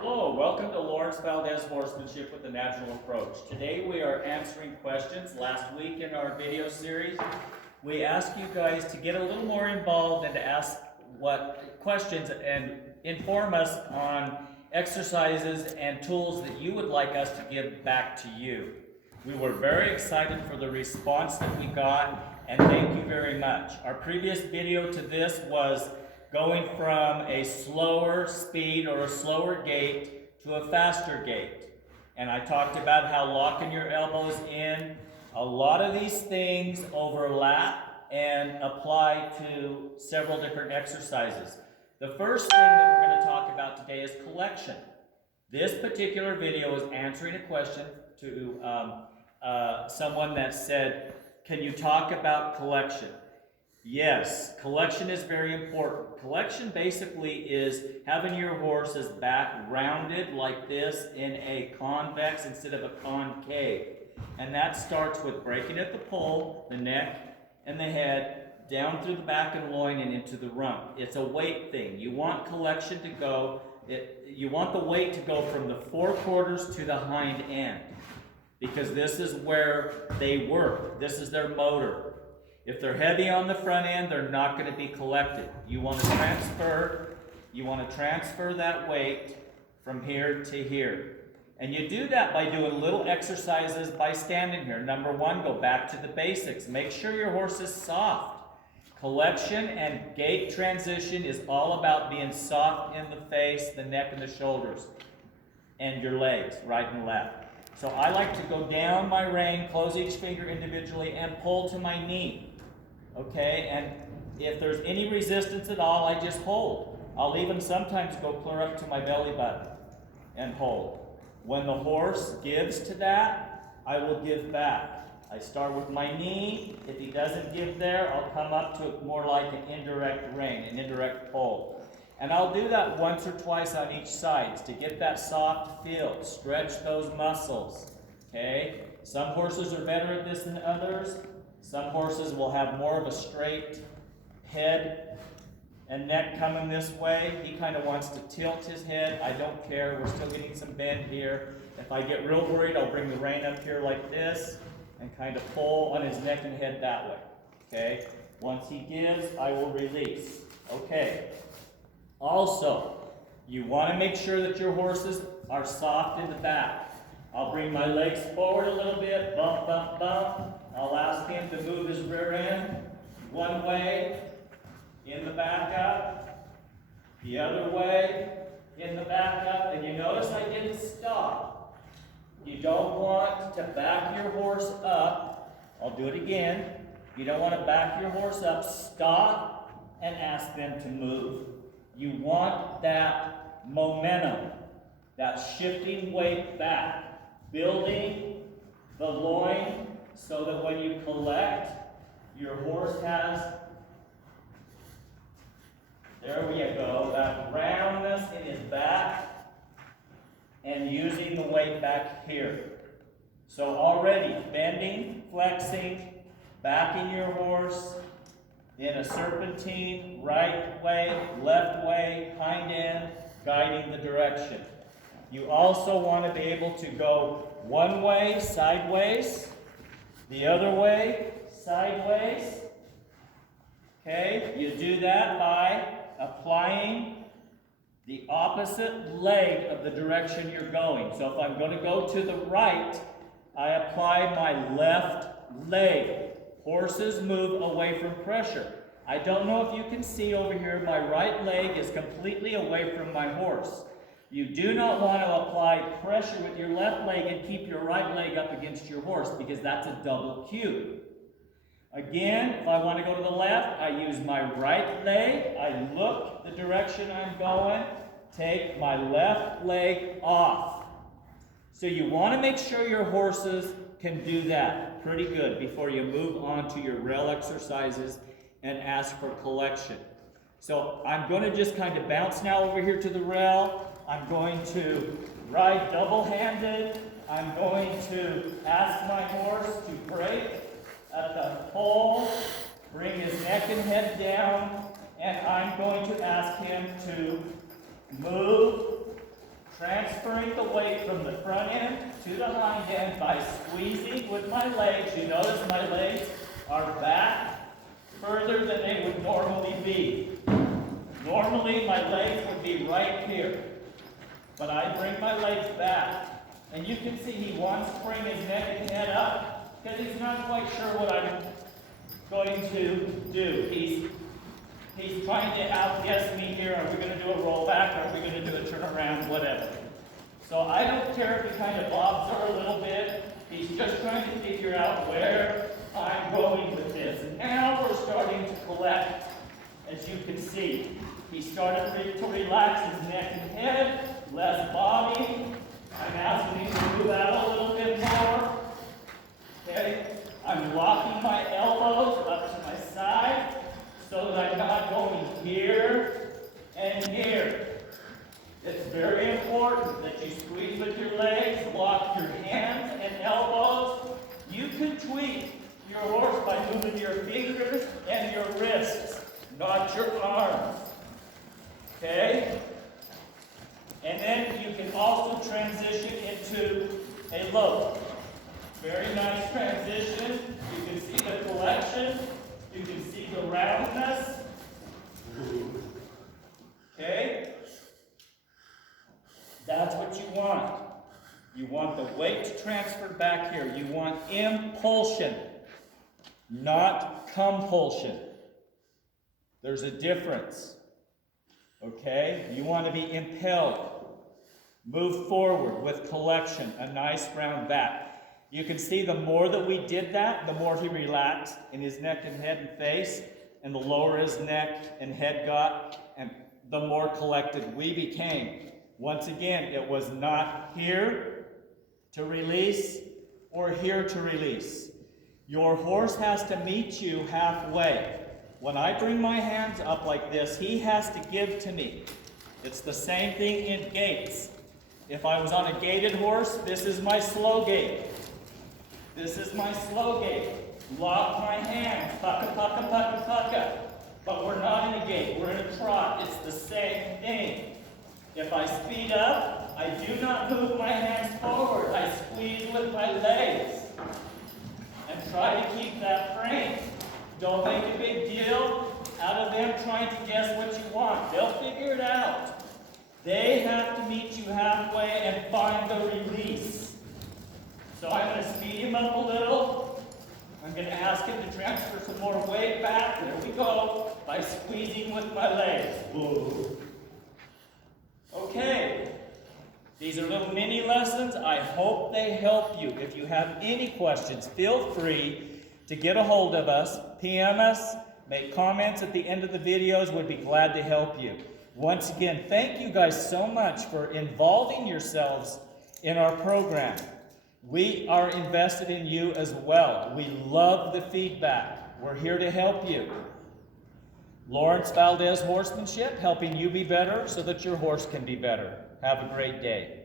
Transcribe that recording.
Hello, welcome to Lawrence Valdez Horsemanship with the Natural Approach. Today we are answering questions. Last week in our video series, we asked you guys to get a little more involved and to ask what questions and inform us on exercises and tools that you would like us to give back to you. We were very excited for the response that we got, and thank you very much. Our previous video to this was going from a slower speed or a slower gait to a faster gait. And I talked about how locking your elbows in, a lot of these things overlap and apply to several different exercises. The first thing that we're going to talk about today is collection. This particular video is answering a question to someone that said, can you talk about collection? Yes, collection is very important. Collection basically is having your horse's back rounded like this in a convex instead of a concave. And that starts with breaking at the poll, the neck, and the head, down through the back and loin and into the rump. It's a weight thing. You want collection to go, you want the weight to go from the forequarters to the hind end. Because this is where they work. This is their motor. If they're heavy on the front end, they're not going to be collected. You want to transfer that weight from here to here. And you do that by doing little exercises by standing here. Number one, go back to the basics. Make sure your horse is soft. Collection and gait transition is all about being soft in the face, the neck, and the shoulders, and your legs, right and left. So I like to go down my rein, close each finger individually, and pull to my knee. Okay, and if there's any resistance at all, I just hold. I'll even sometimes go clear up to my belly button and hold. When the horse gives to that, I will give back. I start with my knee. If he doesn't give there, I'll come up to more like an indirect rein, an indirect pull. And I'll do that once or twice on each side to get that soft feel, stretch those muscles. Okay? Some horses are better at this than others. Some horses will have more of a straight head and neck coming this way. He kind of wants to tilt his head. I don't care. We're still getting some bend here. If I get real worried, I'll bring the rein up here like this and kind of pull on his neck and head that way. Okay? Once he gives, I will release. Okay. Also, you want to make sure that your horses are soft in the back. I'll bring my legs forward a little bit, bump, bump, bump. I'll ask him to move his rear end one way in the back up, the other way in the back up. And you notice I didn't stop. You don't want to back your horse up. I'll do it again. You don't want to back your horse up. Stop and ask them to move. You want that momentum, that shifting weight back, building the loin so that when you collect, your horse has, there we go, that roundness in his back and using the weight back here. So already bending, flexing, backing your horse in a serpentine, right way, left way, hind end, guiding the direction. You also want to be able to go one way, sideways, the other way, sideways. Okay, you do that by applying the opposite leg of the direction you're going. So if I'm going to go to the right, I apply my left leg. Horses move away from pressure. I don't know if you can see over here, my right leg is completely away from my horse. You do not want to apply pressure with your left leg and keep your right leg up against your horse because that's a double cue. Again, if I want to go to the left, I use my right leg. I look the direction I'm going, take my left leg off. So you want to make sure your horses can do that pretty good before you move on to your rail exercises and ask for collection. So I'm going to just kind of bounce now over here to the rail. I'm going to ride double-handed. I'm going to ask my horse to break at the pole, bring his neck and head down, and I'm going to ask him to move, transferring the weight from the front end to the hind end by squeezing with my legs. You notice my legs are back further than they would normally be. Normally, my legs would be right here, but I bring my legs back. And you can see he wants to bring his neck and head up because he's not quite sure what I'm going to do. He's trying to outguess me here. Are we going to do a rollback? Or are we going to do a turnaround? Whatever. So I don't care if he kind of bobs her a little bit. He's just trying to figure out where I'm going with this. And now we're starting to collect, as you can see. He started to relax his neck and head, less body. I'm asking him to move out a little bit more. Okay? I'm locking my elbows up to my side so that I'm not going here and here. It's very important that you squeeze with your legs, lock your hands and elbows. You can tweak your horse by moving your fingers and your wrists, not your arms. Okay? And then you can also transition into a lope. Very nice transition. You can see the collection. You can see the roundness. Okay? That's what you want. You want the weight transferred back here. You want impulsion, not compulsion. There's a difference. Okay? You want to be impelled. Move forward with collection, a nice round back. You can see the more that we did that, the more he relaxed in his neck and head and face, and the lower his neck and head got, and the more collected we became. Once again, it was not here to release or here to release. Your horse has to meet you halfway. When I bring my hands up like this, he has to give to me. It's the same thing in gaits. If I was on a gaited horse, this is my slow gait. This is my slow gait. Lock my hands, pucka, pucka, pucka, pucka. But we're not in a gait, we're in a trot. It's the same thing. If I speed up, I do not move my hands forward. I squeeze with my legs and try to keep that frame. Don't make a big deal out of them trying to guess what you want. They'll figure it out. They have to meet you halfway and find the release. So I'm going to speed him up a little. I'm going to ask him to transfer some more weight back. There we go. By squeezing with my legs. Whoa. Okay. These are little mini lessons. I hope they help you. If you have any questions, feel free to get a hold of us, PM us, make comments at the end of the videos. We'd be glad to help you. Once again, thank you guys so much for involving yourselves in our program. We are invested in you as well. We love the feedback. We're here to help you. Lawrance, Valdez Horsemanship, helping you be better so that your horse can be better. Have a great day.